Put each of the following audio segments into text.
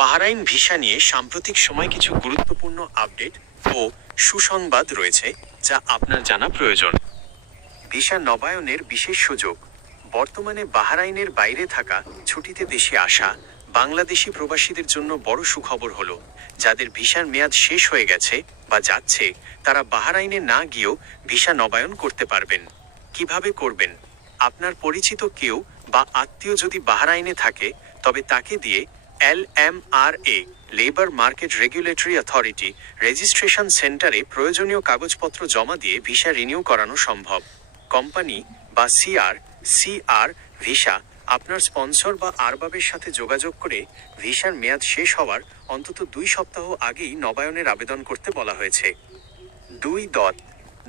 Bahrain visa নিয়ে সাম্প্রতিক সময় কিছু গুরুত্বপূর্ণ আপডেট ও সুসংবাদ রয়েছে যা আপনার জানা প্রয়োজন। ভিসা নবায়নের বিশেষ সুযোগ। বর্তমানে বাহরাইনের বাইরে থাকা ছুটিতে দেশে আসা বাংলাদেশি প্রবাসীদের জন্য বড় সুখবর হলো, যাদের ভিসার মেয়াদ শেষ হয়ে গেছে বা যাচ্ছে তারা বাহরাইনে না গিয়েও ভিসা নবায়ন করতে পারবেন। কিভাবে করবেন? আপনার পরিচিত কেউ বা আত্মীয় যদি বাহরাইনে থাকে তবে তাকে দিয়ে LMRA labour market regulatory authority registration সেন্টারে প্রয়োজনীয় কাগজপত্র জমা দিয়ে ভিসা রিনিউ করানো সম্ভব। কোম্পানি বা সিআর ভিসা আপনার স্পন্সর বা আরবাবের সাথে যোগাযোগ করে ভিসার মেয়াদ শেষ হওয়ার অন্তত 2 সপ্তাহ আগেই নবায়নের আবেদন করতে বলা হয়েছে। 2.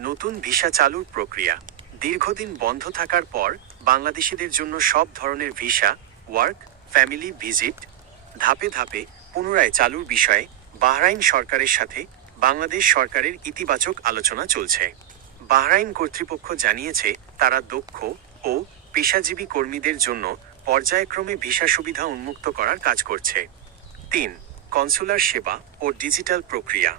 নতুন ভিসা চালুর প্রক্রিয়া। দীর্ঘদিন বন্ধ থাকার পর বাংলাদেশিদের জন্য সব ধরনের ভিসা, ওয়ার্ক, ফ্যামিলি ভিজিট ধাপে ধাপে পুনরায় চালুর বিষয়ে বাহরাইন সরকারের সাথে বাংলাদেশ সরকারের ইতিবাচক আলোচনা চলছে। বাহরাইন কর্তৃপক্ষ জানিয়েছে তারা দক্ষ ও পেশাজীবী কর্মীদের জন্য পর্যায়ক্রমে ভিসা সুবিধা উন্মুক্ত করার কাজ করছে। 3. কনসুলার সেবা ও ডিজিটাল প্রক্রিয়া।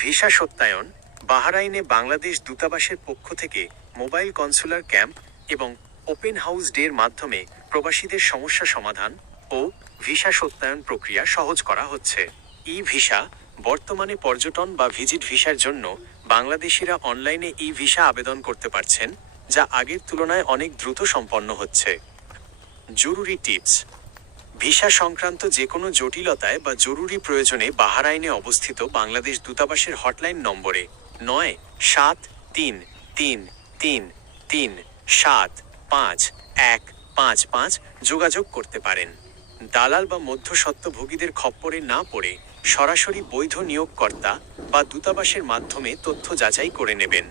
ভিসা সত্যায়ন। বাহরাইনে বাংলাদেশ দূতাবাসের পক্ষ থেকে মোবাইল কনসুলার ক্যাম্প এবং ওপেন হাউস ডের মাধ্যমে প্রবাসীদের সমস্যা সমাধান ও ভিসা সত্যায়ন প্রক্রিয়া সহজ করা হচ্ছে। ভিসা। বর্তমানে পর্যটন বা ভিজিট ভিসার জন্য বাংলাদেশিরা অনলাইনে ভিসা আবেদন করতে পারছেন, যা আগের তুলনায় অনেক দ্রুত সম্পন্ন হচ্ছে। জরুরি টিপস। ভিসা সংক্রান্ত যে কোনো জটিলতায় বা জরুরি প্রয়োজনে বাহরাইনে অবস্থিত বাংলাদেশ দূতাবাসের হটলাইন নম্বরে 97333375155 যোগাযোগ করতে পারেন। দালাল বা মধ্যস্বত্বভোগীদের খপ্পরে না পড়ে সরাসরি বৈধ নিয়োগকর্তা বা দূতাবাসের মাধ্যমে তথ্য যাচাই করে নেবেন।